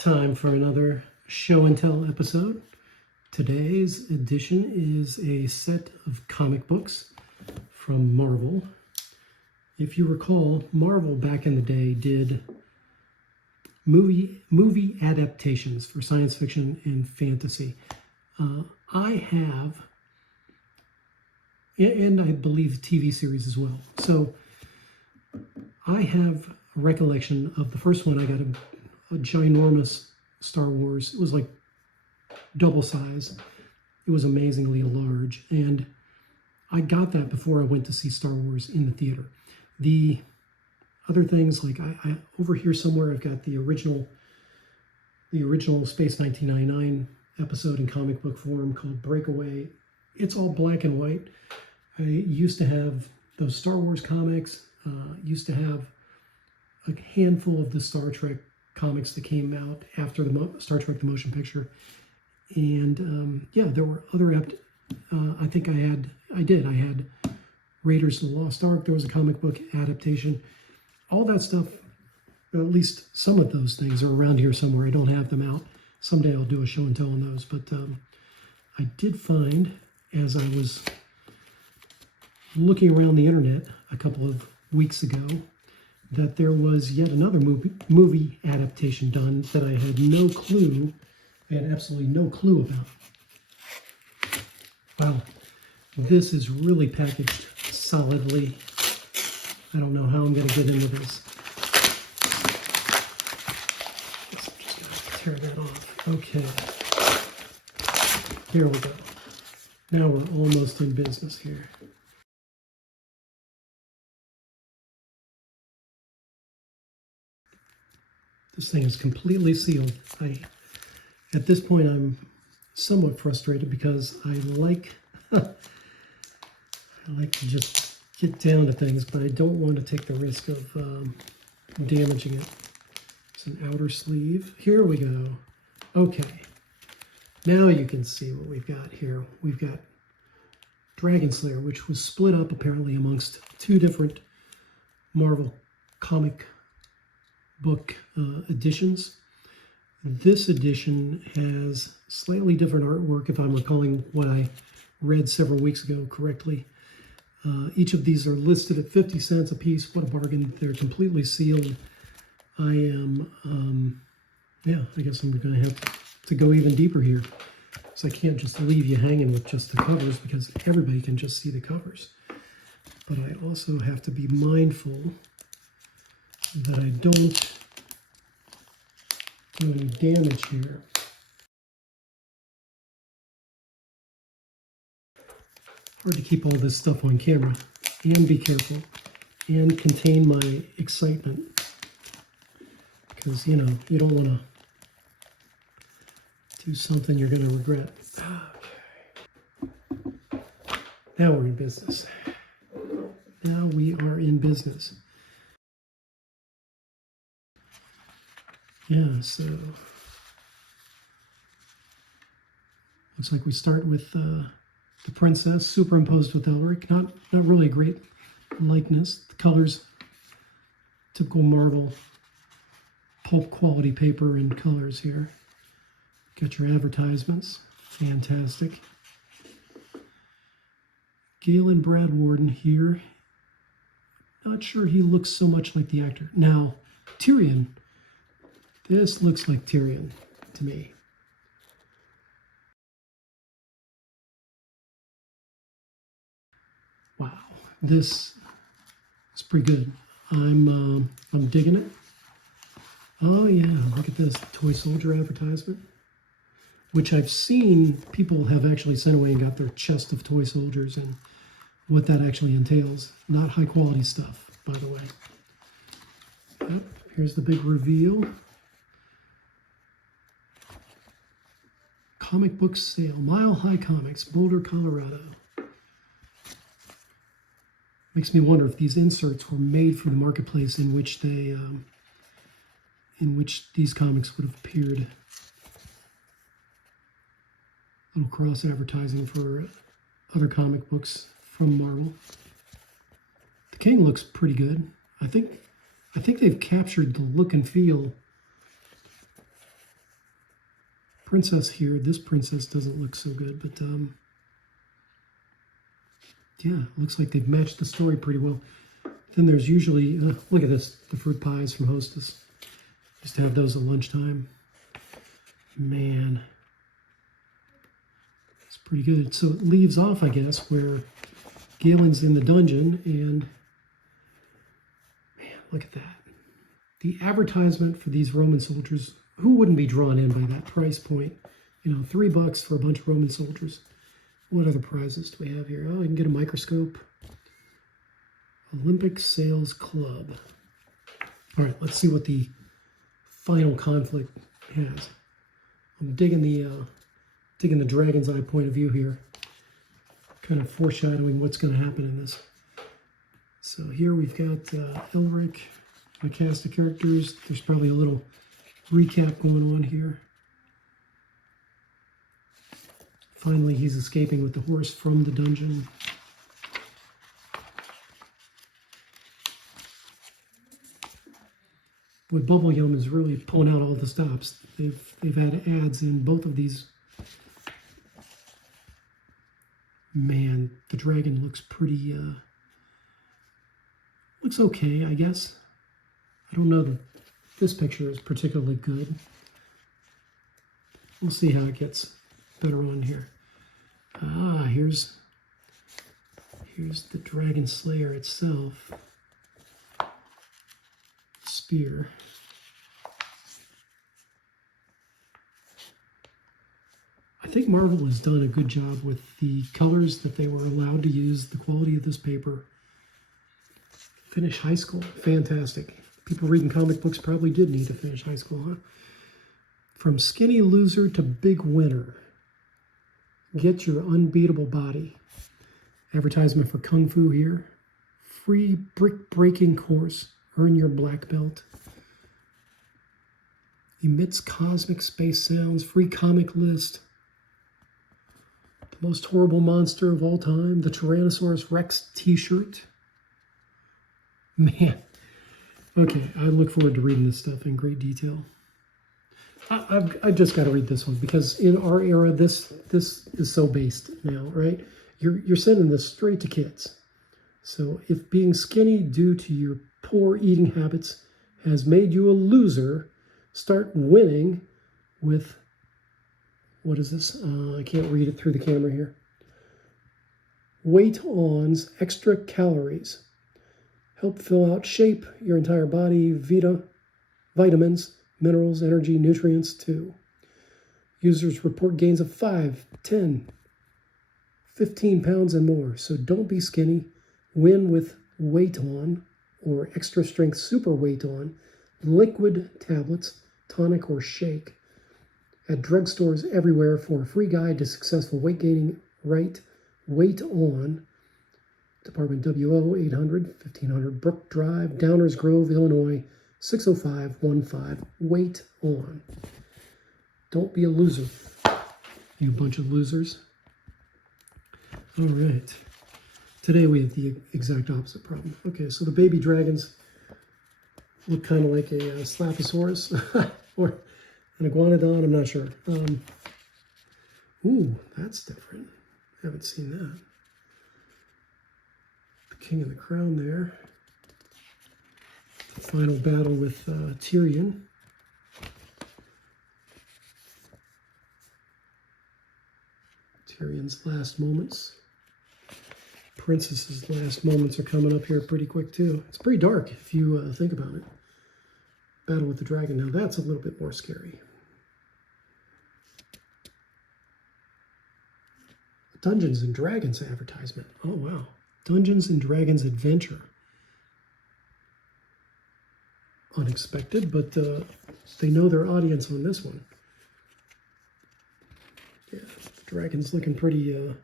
Time for another show and tell episode. Today's edition is a set of comic books from Marvel. If you recall, Marvel back in the day did movie adaptations for science fiction and fantasy. I have, and I believe TV series as well. So I have a recollection of the first one. I got a ginormous Star Wars. It was like double size. It was amazingly large. And I got that before I went to see Star Wars in the theater. The other things, like I over here somewhere, I've got the original Space 1999 episode in comic book form called Breakaway. It's all black and white. I used to have those Star Wars comics, used to have a handful of the Star Trek comics that came out after the Star Trek the motion picture. And yeah, there were other I think I had Raiders of the Lost Ark. There was a comic book adaptation. All that stuff, at least some of those things are around here somewhere. I don't have them out. Someday I'll do a show and tell on those. But I did find, as I was looking around the internet a couple of weeks ago, that there was yet another movie adaptation done that I had no clue, I had absolutely no clue about. Wow, this is really packaged solidly. I don't know how I'm going to get into this. Guess I'm just going to tear that off. Okay. Here we go. Now we're almost in business here. This thing is completely sealed. At this point, I'm somewhat frustrated because I like to just get down to things, but I don't want to take the risk of damaging it. It's an outer sleeve. Here we go. Okay. Now you can see what we've got here. We've got Dragonslayer, which was split up apparently amongst two different Marvel comic book editions. This edition has slightly different artwork, if I'm recalling what I read several weeks ago correctly. Each of these are listed at 50 cents a piece. What a bargain. They're completely sealed. I am, yeah, I guess I'm going to have to go even deeper here. So I can't just leave you hanging with just the covers because everybody can just see the covers. But I also have to be mindful that I don't do any damage here. Hard to keep all this stuff on camera and be careful and contain my excitement because, you know, you don't want to do something you're going to regret. Okay. Now we're in business. Now we are in business. Yeah, so looks like we start with the princess superimposed with Elric. Not really a great likeness. The colors, typical Marvel pulp quality paper and colors here. Got your advertisements. Fantastic. Galen Brad Warden here. Not sure he looks so much like the actor. Now, Tyrion. This looks like Tyrion to me. Wow, this is pretty good. I'm digging it. Oh yeah, look at this toy soldier advertisement, which I've seen people have actually sent away and got their chest of toy soldiers and what that actually entails. Not high quality stuff, by the way. Yep, here's the big reveal. Comic book sale, Mile High Comics, Boulder, Colorado. Makes me wonder if these inserts were made for the marketplace in which they, in which these comics would have appeared. Little cross advertising for other comic books from Marvel. The King looks pretty good. I think they've captured the look and feel princess here. This princess doesn't look so good, but yeah, looks like they've matched the story pretty well. Then there's usually, look at this, the fruit pies from Hostess. Used to have those at lunchtime. Man, it's pretty good. So it leaves off, I guess, where Galen's in the dungeon, and man, look at that. The advertisement for these Roman soldiers, who wouldn't be drawn in by that price point? You know, $3 for a bunch of Roman soldiers. What other prizes do we have here? Oh, I can get a microscope. Olympic Sales Club. All right, let's see what the final conflict has. I'm digging the dragon's eye point of view here, kind of foreshadowing what's going to happen in this. So here we've got Elric, my cast of characters. There's probably a little recap going on here. Finally, he's escaping with the horse from the dungeon. Boy, Bubble Yum is really pulling out all the stops. They've had ads in both of these. Man, the dragon looks pretty, looks okay, I guess. I don't know that this picture is particularly good. We'll see how it gets better on here. Ah, here's the Dragonslayer itself. Spear. I think Marvel has done a good job with the colors that they were allowed to use, the quality of this paper. Finish high school, fantastic. People reading comic books probably did need to finish high school, huh? From skinny loser to big winner. Get your unbeatable body. Advertisement for Kung Fu here. Free brick breaking course. Earn your black belt. Emits cosmic space sounds. Free comic list. The most horrible monster of all time. The Tyrannosaurus Rex t-shirt. Man. Okay, I look forward to reading this stuff in great detail. I've just got to read this one because in our era, this is so based now, right? You're sending this straight to kids. So if being skinny due to your poor eating habits has made you a loser, start winning with, what is this? I can't read it through the camera here. Weight On's extra calories. Help fill out shape your entire body, vitamins, minerals, energy, nutrients too. Users report gains of 5, 10, 15 pounds and more. So don't be skinny. Win with Weight On or Extra Strength Super Weight On, liquid tablets, tonic or shake. At drugstores everywhere for a free guide to successful weight gaining. Write Weight On. Department WO 800-1500 Brook Drive, Downers Grove, Illinois 60515. Weight On. Don't be a loser, you bunch of losers. All right. Today we have the exact opposite problem. Okay, so the baby dragons look kind of like a Slaphosaurus or an iguanodon. I'm not sure. Ooh, that's different. Haven't seen that. The King of the Crown there. The final battle with Tyrion. Tyrion's last moments. Princess's last moments are coming up here pretty quick too. It's pretty dark if you think about it. Battle with the Dragon. Now that's a little bit more scary. Dungeons and Dragons advertisement. Oh wow. Dungeons and Dragons Adventure. Unexpected, but they know their audience on this one. Yeah, the dragon's looking pretty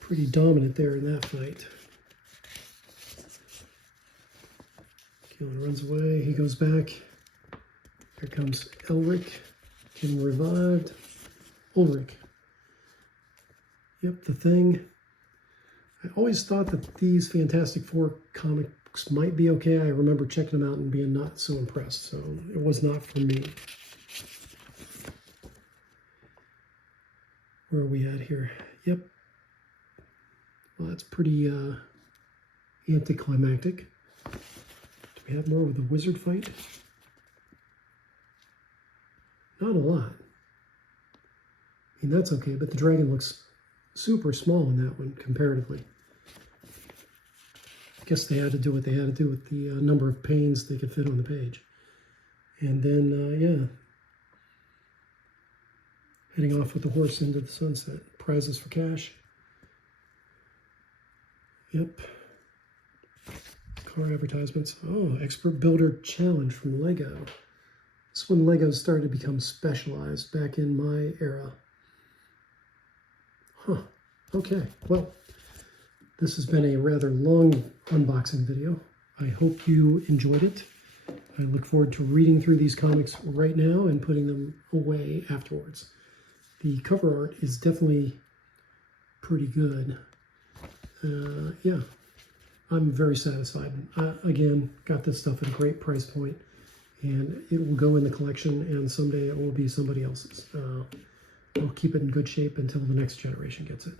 pretty dominant there in that fight. Galen runs away, he goes back. Here comes Elric, getting revived. Ulrich. Yep, the Thing. I always thought that these Fantastic Four comics might be okay. I remember checking them out and being not so impressed, so it was not for me. Where are we at here? Yep. Well, that's pretty anticlimactic. Do we have more with the wizard fight? Not a lot. I mean, that's okay, but the dragon looks super small in that one, comparatively. I guess they had to do what they had to do with the number of panes they could fit on the page. And then, yeah. Heading off with the horse into the sunset. Prizes for cash. Yep. Car advertisements. Oh, Expert Builder Challenge from Lego. This is when Legos started to become specialized back in my era. Huh. Okay. Well, this has been a rather long unboxing video. I hope you enjoyed it. I look forward to reading through these comics right now and putting them away afterwards. The cover art is definitely pretty good. Yeah, I'm very satisfied. Again, got this stuff at a great price point, and it will go in the collection, and someday it will be somebody else's. I'll keep it in good shape until the next generation gets it.